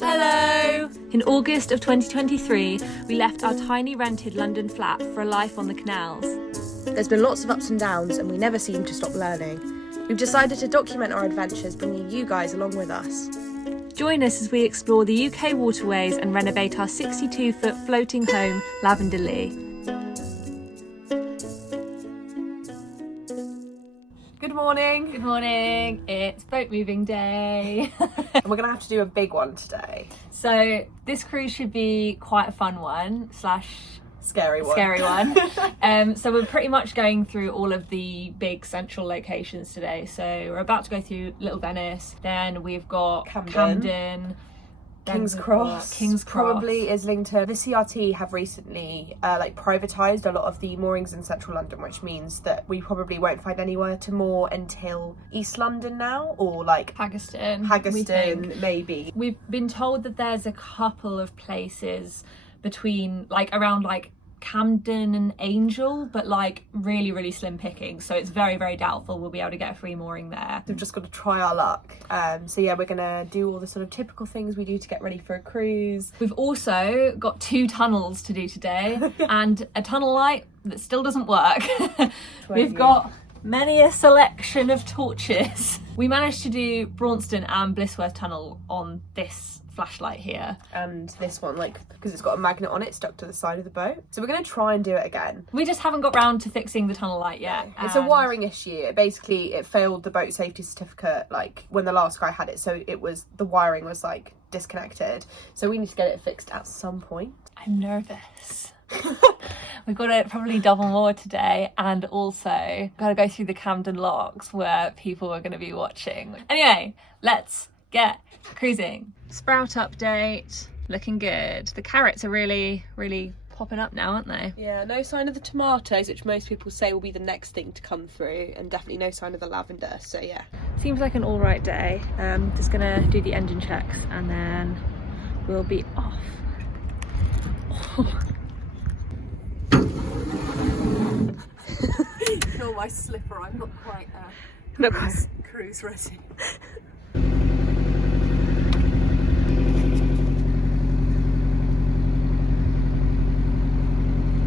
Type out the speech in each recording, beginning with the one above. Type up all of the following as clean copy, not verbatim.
Hello! In August of 2023, we left our tiny rented London flat for a life on the canals. There's been lots of ups and downs and we never seem to stop learning. We've decided to document our adventures, bringing you guys along with us. Join us as we explore the UK waterways and renovate our 62-foot floating home, Lavender Lee. Good morning. Good morning, it's boat moving day. And we're going to have to do a big one today. So this cruise should be quite a fun one / Scary one. So we're pretty much going through all of the big central locations today. So we're about to go through Little Venice, then we've got Camden, King's Cross, probably Islington. The CRT have recently privatised a lot of the moorings in central London, which means that we probably won't find anywhere to moor until East London now, or like Haggerston maybe. We've been told that there's a couple of places between around Camden and Angel, but really slim picking, so it's very doubtful we'll be able to get a free mooring there. We've just got to try our luck. So yeah, we're gonna do all the sort of typical things we do to get ready for a cruise. We've also got 2 tunnels to do today and a tunnel light that still doesn't work. We've got many a selection of torches. We managed to do Braunston and Blissworth Tunnel on this flashlight here, and this one because it's got a magnet on it stuck to the side of the boat, so we're going to try and do it again. We just haven't got round to fixing the tunnel light yet. It's a wiring issue. Basically it failed the boat safety certificate when the last guy had it, so the wiring was disconnected, so we need to get it fixed at some point. I'm nervous. We've got to probably double moor today, and also got to go through the Camden Locks where people are going to be watching. Anyway, let's get cruising. Sprout update, looking good. The carrots are really popping up now, aren't they? Yeah, no sign of the tomatoes, which most people say will be the next thing to come through, and definitely no sign of the lavender, so yeah. Seems like an all right day. Just gonna do the engine checks and then we'll be off. Kill my slipper, I'm not quite cruise ready.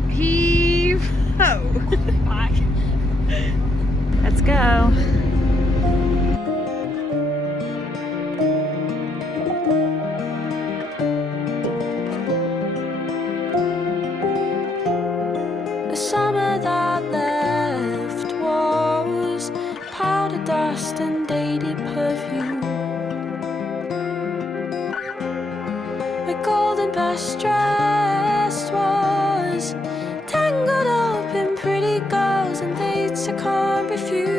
Heave ho! Back. Let's go. The summer that left was powder dust and dated perfume. My golden best dress was tangled up in pretty girls and dates I can't refuse.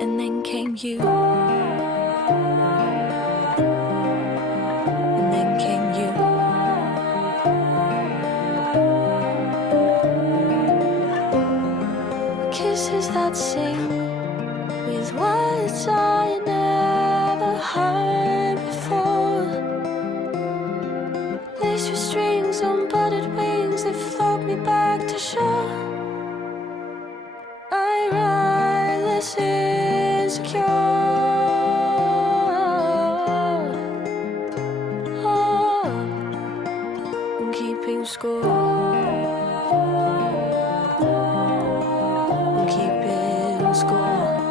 And then came you. And then came you. Kisses that sing with words I never heard before. Lace with strings on budded wings that float me back to shore. I ride less insecure. I'm keeping score. I'm keeping score.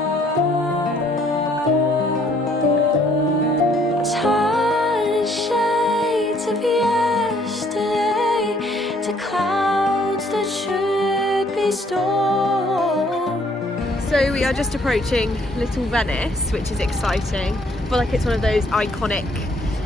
Tiny shades of yesterday to clouds that should be storm. So we are just approaching Little Venice, which is exciting. I feel like it's one of those iconic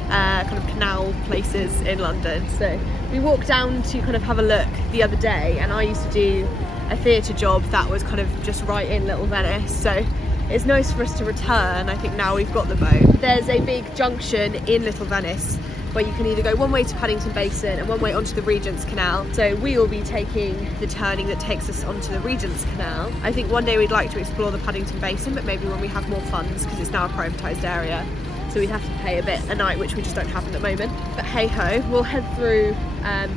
kind of canal places in London. So we walked down to kind of have a look the other day, and I used to do a theatre job that was kind of just right in Little Venice, so it's nice for us to return. I think now we've got the boat. There's a big junction in Little Venice where you can either go one way to Paddington Basin and one way onto the Regent's Canal. So we will be taking the turning that takes us onto the Regent's Canal. I think one day we'd like to explore the Paddington Basin, but maybe when we have more funds, because it's now a privatised area. So we'd have to pay a bit a night, which we just don't have at the moment. But hey ho, we'll head through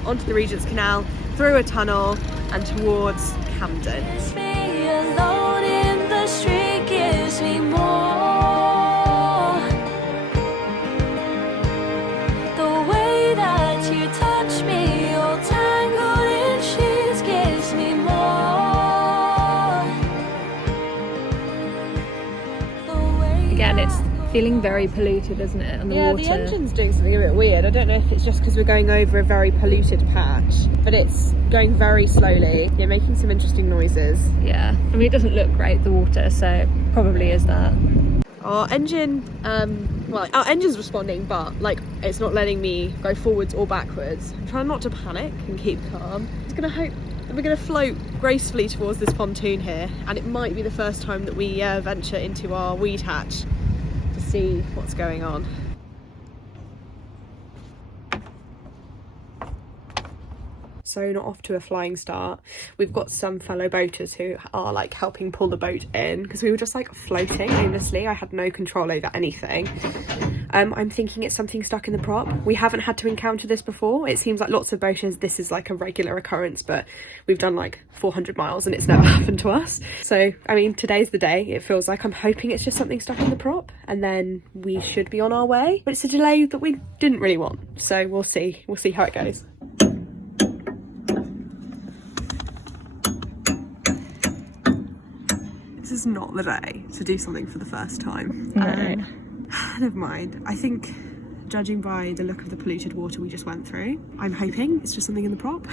onto the Regent's Canal, through a tunnel and towards Camden. Me alone in the street gives me more. Again, it's feeling very polluted, isn't it? And the water. The engine's doing something a bit weird. I don't know if it's just because we're going over a very polluted patch, but it's going very slowly. Yeah, making some interesting noises. Yeah, I mean, it doesn't look great, the water, so it probably is that. Our engine, our engine's responding, but like it's not letting me go forwards or backwards. I'm trying not to panic and keep calm. I'm just gonna hope that we're gonna float gracefully towards this pontoon here, and it might be the first time that we venture into our weed hatch to see what's going on. So not off to a flying start. We've got some fellow boaters who are like helping pull the boat in because we were just like floating aimlessly. I had no control over anything. I'm thinking it's something stuck in the prop. We haven't had to encounter this before. It seems like lots of boaters, this is like a regular occurrence, but we've done like 400 miles and it's never happened to us. So, I mean, today's the day. It feels like I'm hoping it's just something stuck in the prop and then we should be on our way. But it's a delay that we didn't really want. So we'll see. We'll see how it goes. This is not the day to do something for the first time. No. Never mind. I think, judging by the look of the polluted water we just went through, I'm hoping it's just something in the prop.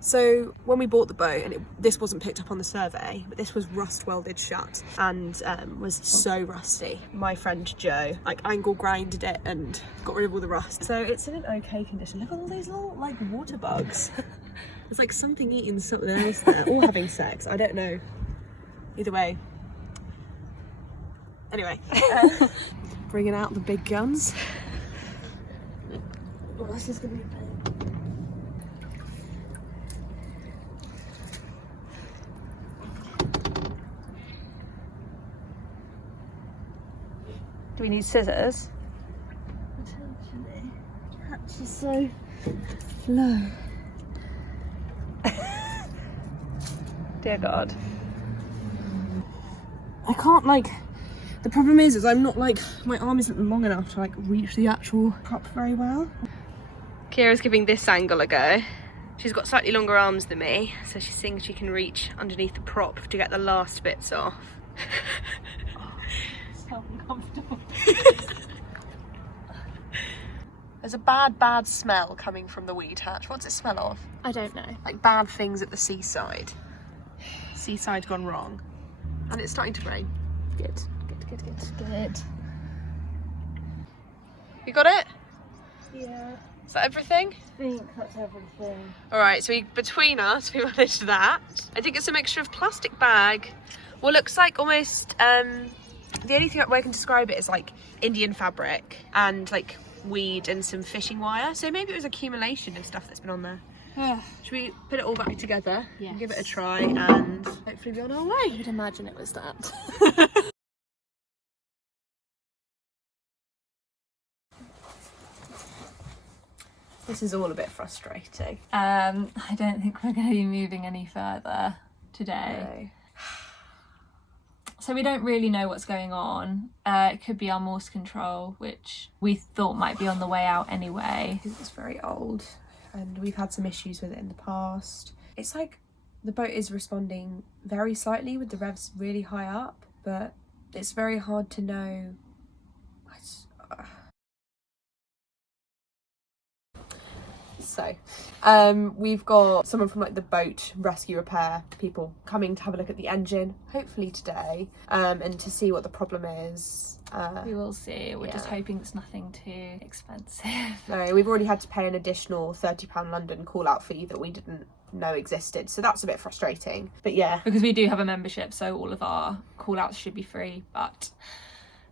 So when we bought the boat, and this wasn't picked up on the survey, but this was rust welded shut and was so rusty. My friend Joe like angle grinded it and got rid of all the rust. So it's in an okay condition. Look at all these little like water bugs. There's like something eating something else there, or having sex. I don't know. Either way. Anyway, bringing out the big guns. Oh, this is gonna be a pain. Do we need scissors? Potentially. Hatch is so low. Dear God. I can't like, the problem is I'm not like, my arm isn't long enough to like reach the actual prop very well. Ciara's giving this angle a go. She's got slightly longer arms than me, so she's seeing if she can reach underneath the prop to get the last bits off. So uncomfortable. There's a bad smell coming from the weed hatch. What's it smell of? I don't know. Like bad things at the seaside. Seaside gone wrong. And it's starting to rain. Good. You got it? Yeah. Is that everything? I think that's everything. Alright, so between us we managed that. I think it's a mixture of plastic bag, what looks like almost, the only thing I can describe it is like Indian fabric and like weed and some fishing wire. So maybe it was accumulation of stuff that's been on there. Should we put it all back together? Yes. And give it a try and hopefully be on our way? I would imagine it was that. This is all a bit frustrating. I don't think we're going to be moving any further today. No. So we don't really know what's going on. It could be our Morse control, which we thought might be on the way out anyway. It's very old and we've had some issues with it in the past. It's like the boat is responding very slightly with the revs really high up, but it's very hard to know. So we've got someone from like the boat rescue repair people coming to have a look at the engine, hopefully today, and to see what the problem is. We will see. We're just hoping it's nothing too expensive. No, we've already had to pay an additional £30 London call out fee that we didn't know existed, so that's a bit frustrating. But yeah, because we do have a membership, so all of our call outs should be free, but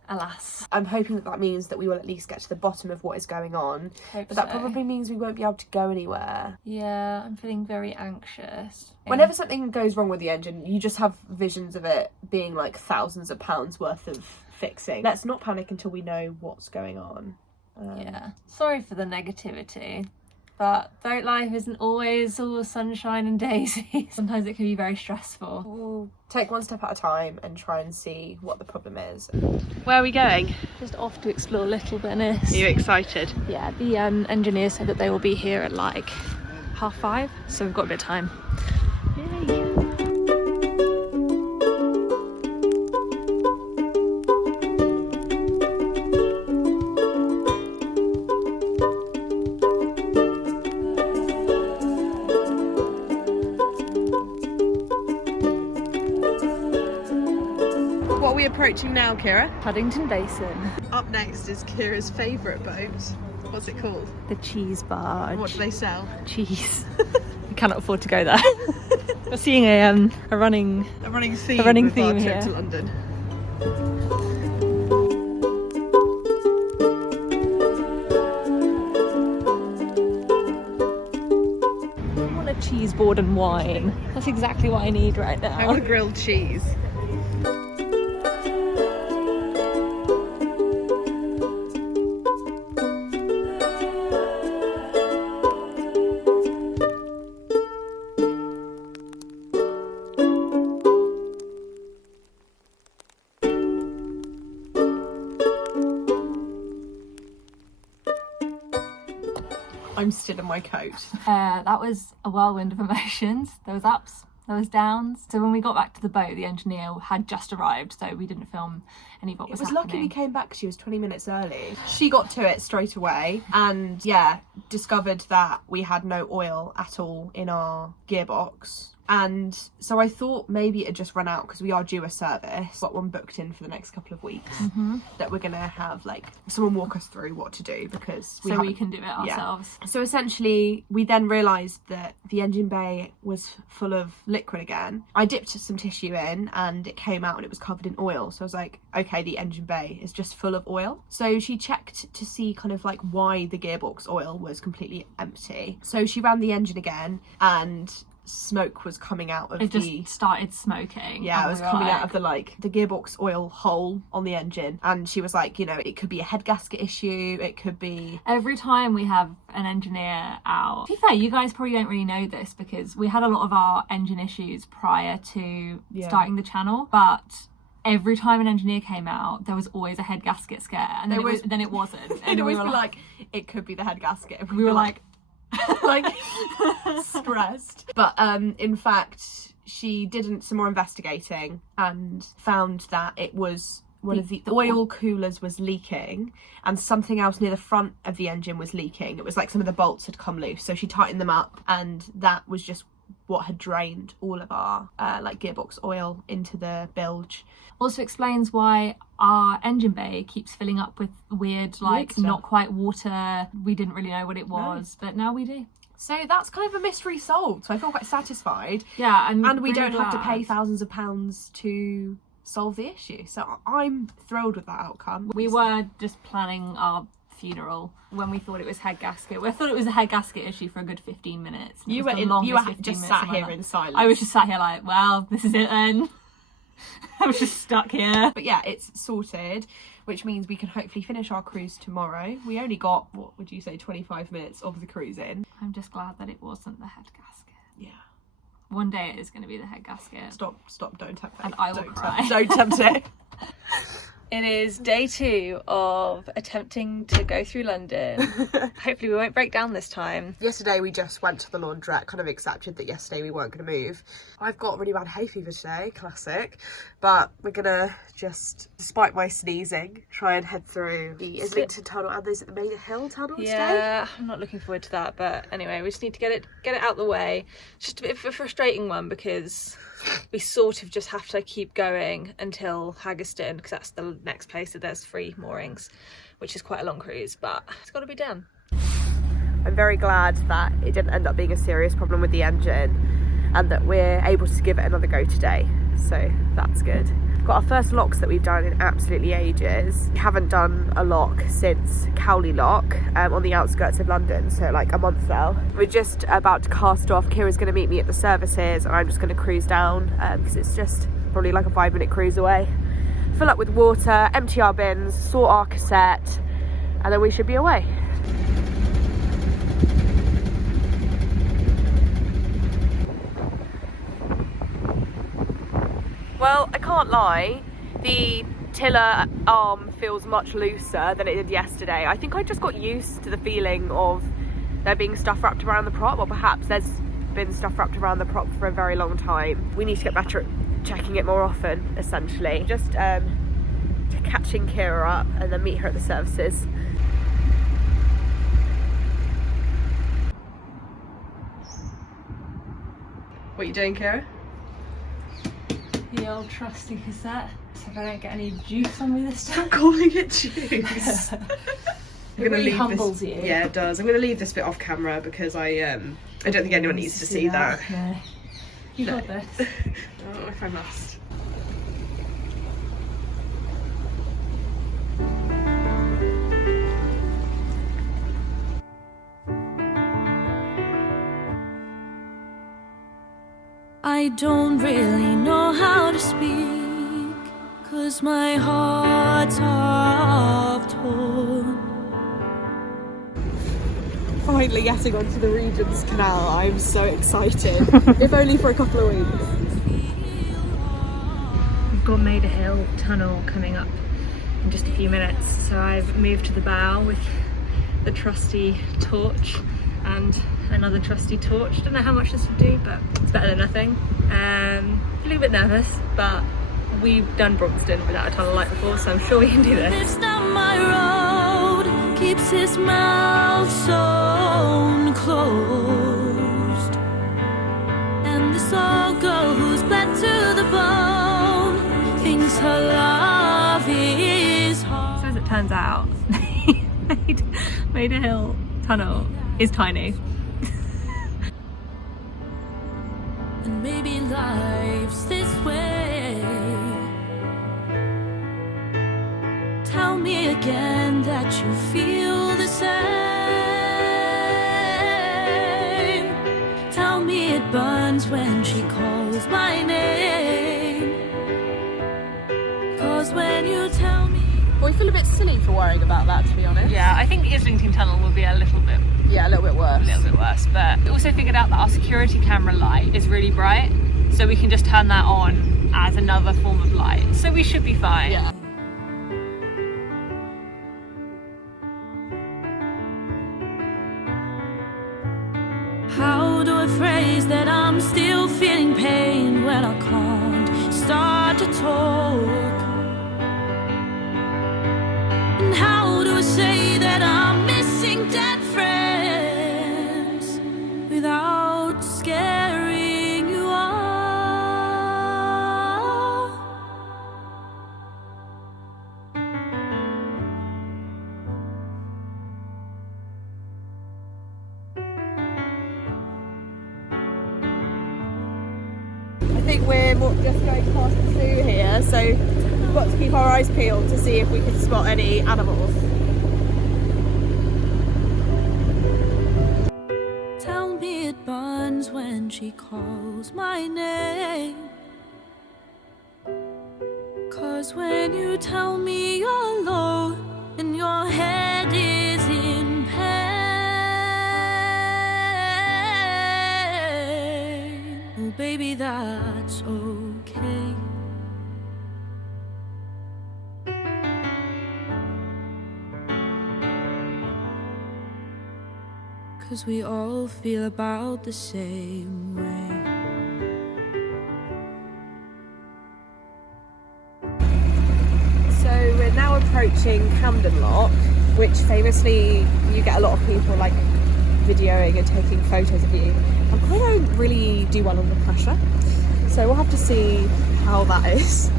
alas. I'm hoping that means that we will at least get to the bottom of what is going on. But that probably means we won't be able to go anywhere. Yeah, I'm feeling very anxious. Whenever something goes wrong with the engine, you just have visions of it being like thousands of pounds worth of fixing. Let's not panic until we know what's going on. Yeah. Sorry for the negativity, but boat life isn't always all sunshine and daisies. Sometimes it can be very stressful. We'll take one step at a time and try and see what the problem is. Where are we going? Just off to explore Little Venice. Are you excited? Yeah, the engineer said that they will be here at like 5:30, so we've got a bit of time. Yay! What are we approaching now, Ciara? Paddington Basin. Up next is Ciara's favourite boat. What's it called? The cheese barge. What do they sell? Cheese. We cannot afford to go there. We're seeing a running theme with our trip here. to London. I want a cheese board and wine. That's exactly what I need right now. I want a grilled cheese. I'm still in my coat. That was a whirlwind of emotions. There was ups, there was downs. So when we got back to the boat, the engineer had just arrived, so we didn't film any of what was happening. It was lucky we came back, she was 20 minutes early. She got to it straight away and yeah, discovered that we had no oil at all in our gearbox. And so I thought maybe it'd just run out because we are due a service. Got one booked in for the next couple of weeks that we're gonna have like someone walk us through what to do because we can do it ourselves. So essentially we then realised that the engine bay was full of liquid again. I dipped some tissue in and it came out and it was covered in oil. So I was like, okay, the engine bay is just full of oil. So she checked to see kind of like why the gearbox oil was completely empty. So she ran the engine again and smoke was coming out of it just started smoking. Yeah, it was coming out of the gearbox oil hole on the engine, and she was like, you know, it could be a head gasket issue, it could be... Every time we have an engineer out, to be fair, you guys probably don't really know this because we had a lot of our engine issues prior to starting the channel, but every time an engineer came out, there was always a head gasket scare, and then it wasn't. And we were like, it could be the head gasket. And we were like stressed. But in fact, she did some more investigating and found that it was one of the oil coolers was leaking and something else near the front of the engine was leaking. It was like some of the bolts had come loose. So she tightened them up and that was just what had drained all of our like gearbox oil into the bilge. Also explains why our engine bay keeps filling up with weird not quite water. We didn't really know what it was, but now we do. So that's kind of a mystery solved. So I feel quite satisfied. Yeah, and we really don't have to pay thousands of pounds to solve the issue. So I'm thrilled with that outcome. We were just planning our funeral when we thought it was head gasket. We thought it was a head gasket issue for a good 15 minutes. You were just sat here in silence. I was just sat here like, well, this is it then. I was just stuck here. But yeah, it's sorted, which means we can hopefully finish our cruise tomorrow. We only got, what would you say, 25 minutes of the cruise in. I'm just glad that it wasn't the head gasket. Yeah. One day it is going to be the head gasket. Stop, don't tempt it. And I will cry. Don't tempt it. It is day 2 of attempting to go through London. Hopefully we won't break down this time. Yesterday we just went to the laundrette, kind of accepted that yesterday we weren't going to move. I've got really bad hay fever today, classic. But we're going to just, despite my sneezing, try and head through the Islington tunnel and there's the Maida Hill tunnel today. Yeah, I'm not looking forward to that. But anyway, we just need to get it out the way. It's just a bit of a frustrating one because we sort of just have to keep going until Haggerston because that's the next place that there's free moorings, which is quite a long cruise, but it's got to be done. I'm very glad that it didn't end up being a serious problem with the engine and that we're able to give it another go today, so that's good. We've got our first locks that we've done in absolutely ages. We haven't done a lock since Camden Lock on the outskirts of London, so like a month now. We're just about to cast off. Ciara's going to meet me at the services and I'm just going to cruise down because it's just probably like a 5-minute cruise away. Fill up with water, empty our bins, sort our cassette, and then we should be away. Well, I can't lie, the tiller arm feels much looser than it did yesterday. I think I just got used to the feeling of there being stuff wrapped around the prop, or perhaps there's been stuff wrapped around the prop for a very long time. We need to get better at checking it more often, essentially. Just catching Ciara up and then meet her at the services. What are you doing, Ciara? The old trusty cassette, so if I don't get any juice on me this time. I'm calling it juice. It really humbles you. Yeah, it does. I'm going to leave this bit off camera because I don't think anyone needs to see that. No. You got this. Oh, if I must. I don't really know how to speak, 'cause my heart's half torn. Finally getting onto the Regent's Canal. I'm so excited. If only for a couple of weeks. We've got Maida Hill tunnel coming up in just a few minutes, so I've moved to the bow with the trusty torch and another trusty torch. Don't know how much this will do, but it's better than nothing. A little bit nervous, but we've done Bromston without a tunnel light before, so I'm sure we can do this. Lives down my road, keeps his mouth sewn closed, and this old girl who's bled to the bone thinks her love is hard. So as it turns out, Maida Hill tunnel is tiny. And maybe life's this way. Tell me again that you feel the same. Tell me it burns when she calls my name. 'Cause when you tell me. Well, we feel a bit silly for worrying about that, to be honest. Yeah, I think the Islington tunnel will be a little bit worse, but we also figured out that our security camera light is really bright, so we can just turn that on as another form of light, so we should be fine. Yeah. How do I phrase that I'm still feeling pain when I can't start to talk? And how do I say that I'm missing dead friends without scaring you off? I think we're just going past the zoo here, so we've got to keep our eyes peeled to see if we can spot any animals. Tell me it burns when she calls my name. 'Cause when you tell me you're low and your head is in pain, oh baby, that's okay. 'Cause we all feel about the same way. So we're now approaching Camden Lock, which famously you get a lot of people like videoing and taking photos of you. I don't really do well under pressure, so we'll have to see how that is.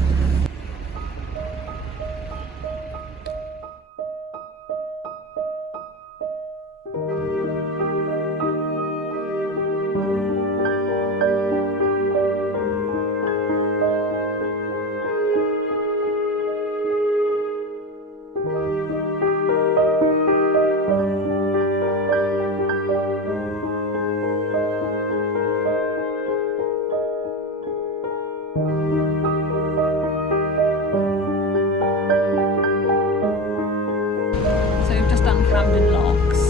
Camden Locks,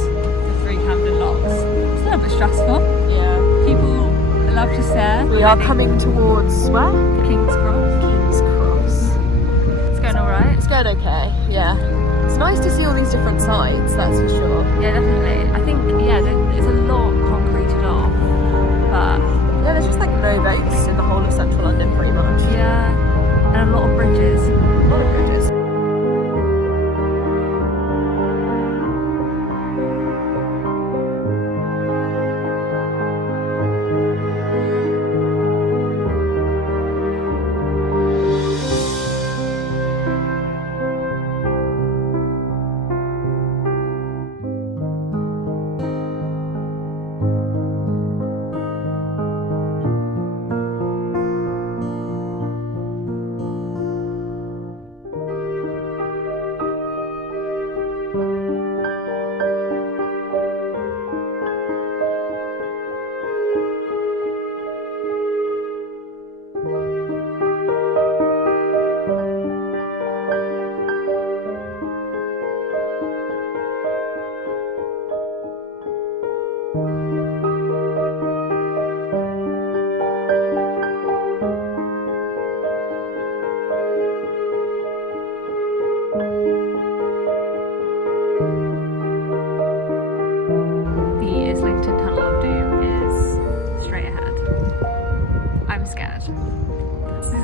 the 3 Camden Locks. It's a little bit stressful. Yeah. People love to stare. We are coming towards where? King's Cross. King's Cross. It's going alright. It's going okay, yeah. It's nice to see all these different sides, that's for sure. Yeah, definitely. I think, yeah, there's a lot concreted off, but... Yeah, there's just like no boats in the whole of central London pretty much. Yeah, and a lot of bridges. A lot of bridges.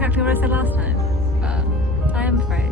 exactly what I said last time, but I am afraid.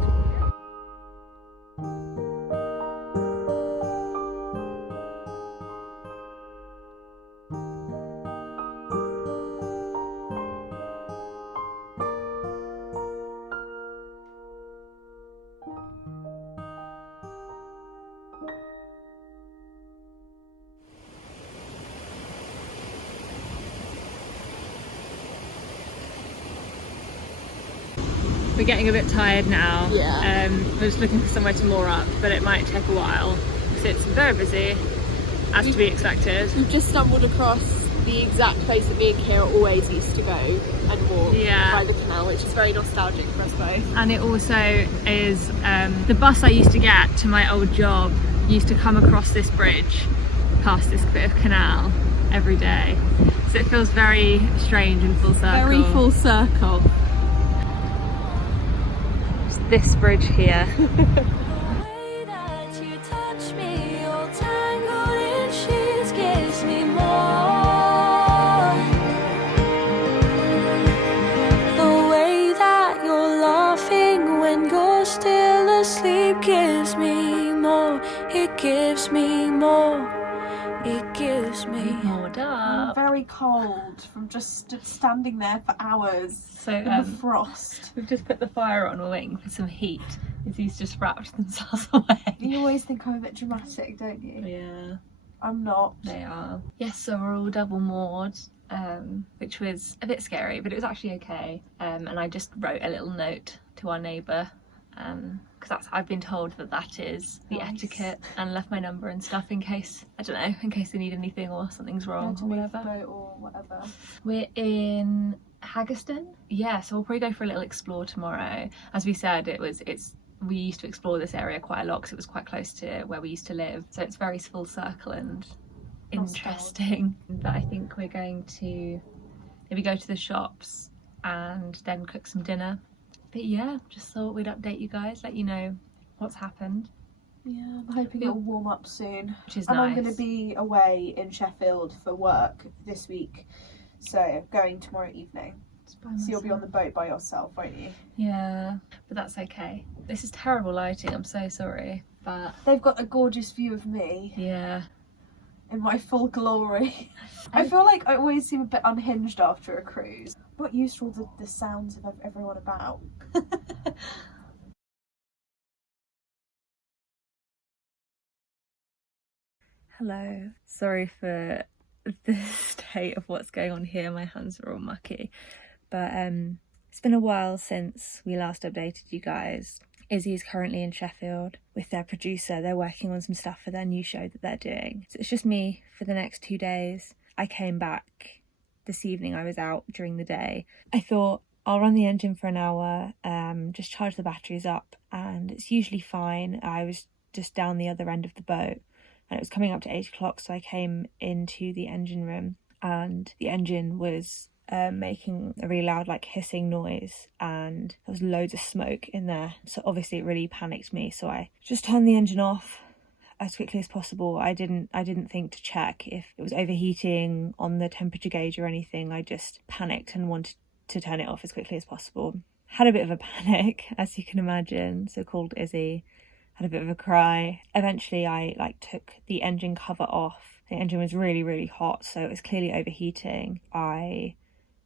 We're getting a bit tired now. Yeah. We're just looking for somewhere to moor up, but it might take a while because it's very busy, as to be expected. We've just stumbled across the exact place that me and Ciara always used to go and walk by the canal, which is very nostalgic for us both. And it also is the bus I used to get to my old job used to come across this bridge past this bit of canal every day, so it feels very strange and full circle. Very full circle. This bridge here. The way that you touch me, all tangled in sheets, gives me more. The way that you're laughing when you're still asleep gives me more. It gives me more. It gives me Moored up. Very cold from just standing there for hours So in the frost. we've just put the fire on, we're waiting for some heat. These just wrapped themselves away. You always think I'm a bit dramatic, don't you? Yeah, I'm not. they are. Yes, so we're all double moored, which was a bit scary, but it was actually okay. And I just wrote a little note to our neighbour, because I've been told that is the Nice. etiquette, and left my number and stuff in case, I don't know, in case they need anything or something's wrong To or move the whatever. boat or whatever. We're in Haggerston. Yeah, so we'll probably go for a little explore tomorrow. As we said, we used to explore this area quite a lot because it was quite close to where we used to live. So it's very full circle and interesting. But I think we're going to maybe go to the shops and then cook some dinner. But yeah, just thought we'd update you guys, let you know what's happened. Yeah, I'm hoping it'll warm up soon. Which is And nice. I'm going to be away in Sheffield for work this week. So going tomorrow evening. So you'll be on the boat by yourself, won't you? Yeah, but that's okay. This is terrible lighting, I'm so sorry. But They've got a gorgeous view of me yeah. in my full glory. I feel like I always seem a bit unhinged after a cruise. I'm not used to all the sounds of everyone about. Hello. Sorry for the state of what's going on here. My hands are all mucky. But it's been a while since we last updated you guys. Izzie is currently in Sheffield with their producer. They're working on some stuff for their new show that they're doing. So it's just me for the next 2 days. I came back this evening. I was out during the day. I thought I'll run the engine for an hour, just charge the batteries up, and it's usually fine. I was just down the other end of the boat and it was coming up to 8 o'clock, so I came into the engine room and the engine was making a really loud hissing noise, and there was loads of smoke in there, so obviously it really panicked me. So I just turned the engine off as quickly as possible. I didn't think to check if it was overheating on the temperature gauge or anything. I just panicked and wanted to turn it off as quickly as possible. Had a bit of a panic, as you can imagine, so called Izzie, had a bit of a cry. Eventually I took the engine cover off. The engine was really, really hot, so it was clearly overheating. I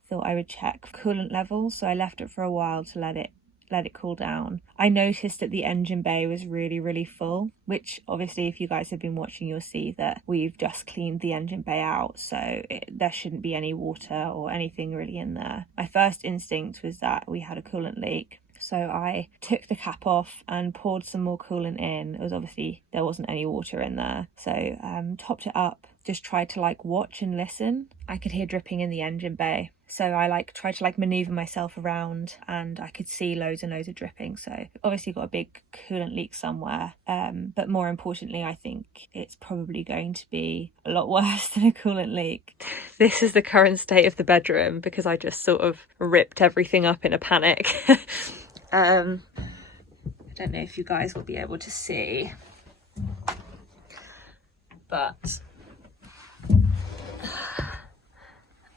thought I would check coolant levels, so I left it for a while to let it cool down. I noticed that the engine bay was really, really full, which obviously if you guys have been watching you'll see that we've just cleaned the engine bay out, so there shouldn't be any water or anything really in there. My first instinct was that we had a coolant leak, so I took the cap off and poured some more coolant in. It was obviously there wasn't any water in there, so topped it up, just tried to watch and listen. I could hear dripping in the engine bay, so I tried to maneuver myself around, and I could see loads and loads of dripping. So obviously got a big coolant leak somewhere, but more importantly I think it's probably going to be a lot worse than a coolant leak. This is the current state of the bedroom because I just sort of ripped everything up in a panic. I don't know if you guys will be able to see, but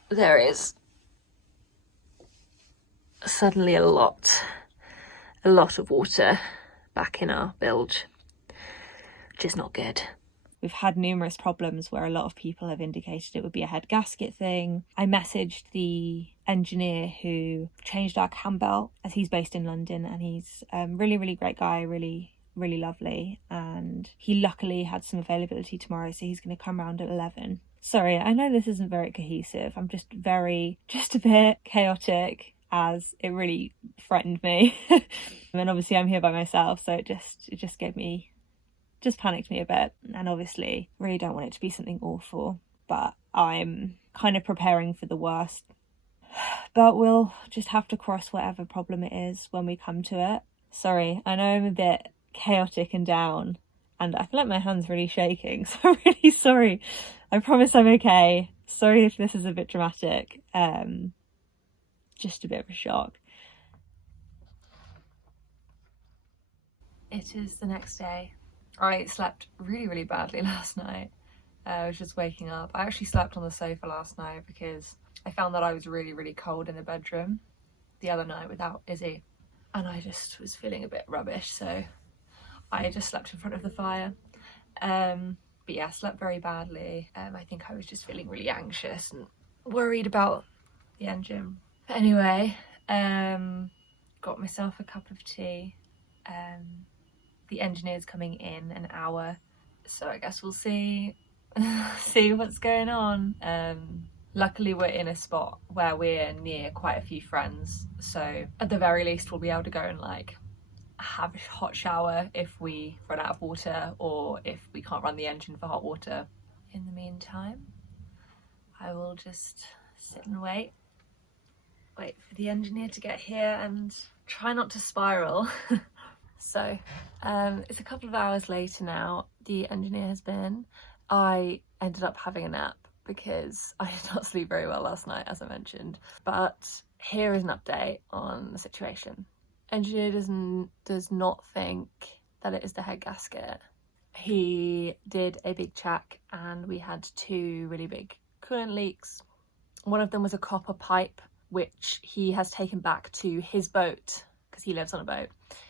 there is suddenly a lot of water back in our bilge, which is not good. We've had numerous problems where a lot of people have indicated it would be a head gasket thing. I messaged the engineer who changed our cam belt, as he's based in London, and he's a really great guy, really lovely, and he luckily had some availability tomorrow, so he's going to come round at 11. Sorry, I know this isn't very cohesive. I'm just a bit chaotic, as it really threatened me. And obviously I'm here by myself, so it just panicked me a bit, and obviously really don't want it to be something awful, but I'm kind of preparing for the worst. But we'll just have to cross whatever problem it is when we come to it. Sorry, I know I'm a bit chaotic and down, and I feel like my hand's really shaking, so I'm really sorry. I promise I'm okay. Sorry if this is a bit dramatic. Just a bit of a shock. It is the next day. I slept really badly last night. I was just waking up. I actually slept on the sofa last night because I found that I was really cold in the bedroom the other night without Izzy, and I just was feeling a bit rubbish, so I just slept in front of the fire. But yeah, slept very badly. I think I was just feeling really anxious and worried about the engine. But anyway, got myself a cup of tea. The engineer's coming in an hour, so I guess we'll see what's going on. Luckily we're in a spot where we're near quite a few friends, so at the very least we'll be able to go and like have a hot shower if we run out of water, or if we can't run the engine for hot water. In the meantime, I will just sit and wait for the engineer to get here and try not to spiral. So it's a couple of hours later now. The engineer has been. I ended up having a nap because I did not sleep very well last night, as I mentioned. But here is an update on the situation. Engineer does not think that it is the head gasket. He did a big check and we had 2 really big coolant leaks. One of them was a copper pipe, which he has taken back to his boat, because he lives on a boat.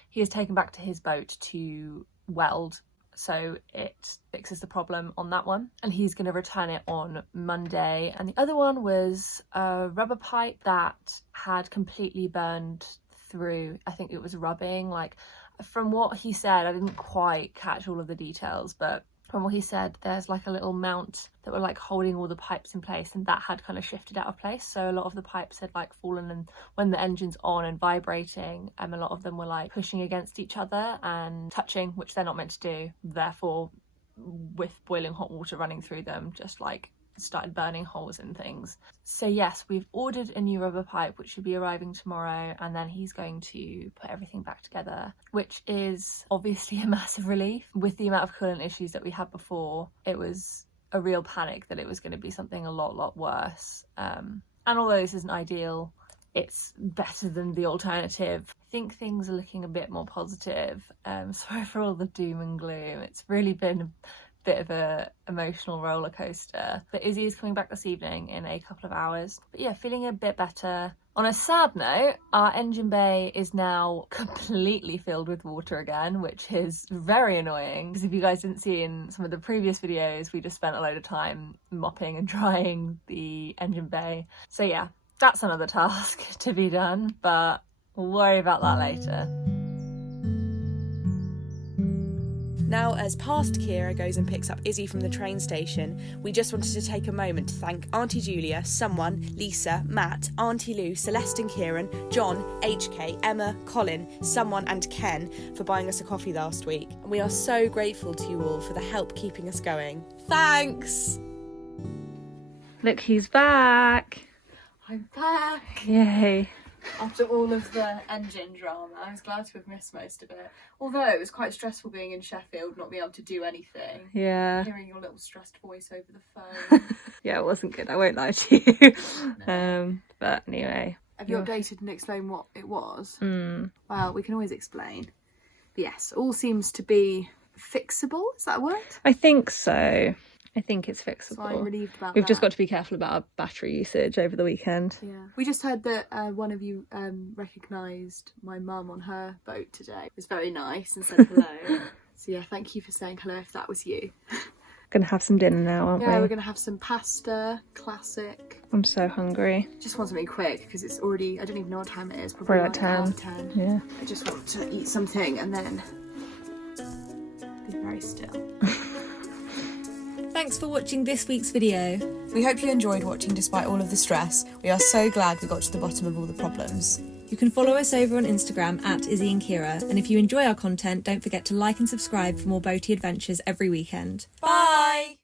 He has taken back to his boat to weld, so it fixes the problem on that one, and he's going to return it on Monday. And the other one was a rubber pipe that had completely burned through. I think it was rubbing. Like, from what he said, I didn't quite catch all of the details, but from what he said, there's like a little mount that were like holding all the pipes in place, and that had kind of shifted out of place, so a lot of the pipes had like fallen, and when the engine's on and vibrating, a lot of them were like pushing against each other and touching, which they're not meant to do. Therefore, with boiling hot water running through them, just like started burning holes in things. So yes, we've ordered a new rubber pipe which should be arriving tomorrow, and then he's going to put everything back together, which is obviously a massive relief. With the amount of coolant issues that we had before, it was a real panic that it was going to be something a lot worse. And although this isn't ideal, it's better than the alternative. I think things are looking a bit more positive. Sorry for all the doom and gloom. It's really been bit of a emotional roller coaster. But Izzy is coming back this evening in a couple of hours. But yeah, feeling a bit better. On a sad note, our engine bay is now completely filled with water again, which is very annoying, because if you guys didn't see in some of the previous videos, we just spent a load of time mopping and drying the engine bay. So yeah, that's another task to be done, but we'll worry about that later. Now, as past Ciara goes and picks up Izzy from the train station, we just wanted to take a moment to thank Auntie Julia, Someone, Lisa, Matt, Auntie Lou, Celeste and Kieran, John, HK, Emma, Colin, Someone and Ken for buying us a coffee last week. And we are so grateful to you all for the help keeping us going. Thanks! Look who's back! I'm back! Yay! After all of the engine drama, I was glad to have missed most of it. Although it was quite stressful being in Sheffield, not being able to do anything. Yeah. Hearing your little stressed voice over the phone. Yeah, it wasn't good, I won't lie to you. No. But anyway. Have you updated and explained what it was? Mm. Well, we can always explain. But yes, all seems to be fixable, is that a word? I think so. I think it's fixable. So I'm relieved about We've that. just got to be careful about our battery usage over the weekend. Yeah. We just heard that one of you recognised my mum on her boat today. It was very nice and said hello. So yeah, thank you for saying hello if that was you. Gonna have some dinner now, aren't we? Yeah, we're gonna have some pasta, classic. I'm so hungry. Just want something quick because it's already, I don't even know what time it is, probably We're at like 10. 10. Yeah. I just want to eat something and then be very still. Thanks for watching this week's video. We hope you enjoyed watching despite all of the stress. We are so glad we got to the bottom of all the problems. You can follow us over on Instagram at Izzie and Ciara, and if you enjoy our content, don't forget to like and subscribe for more boaty adventures every weekend. Bye!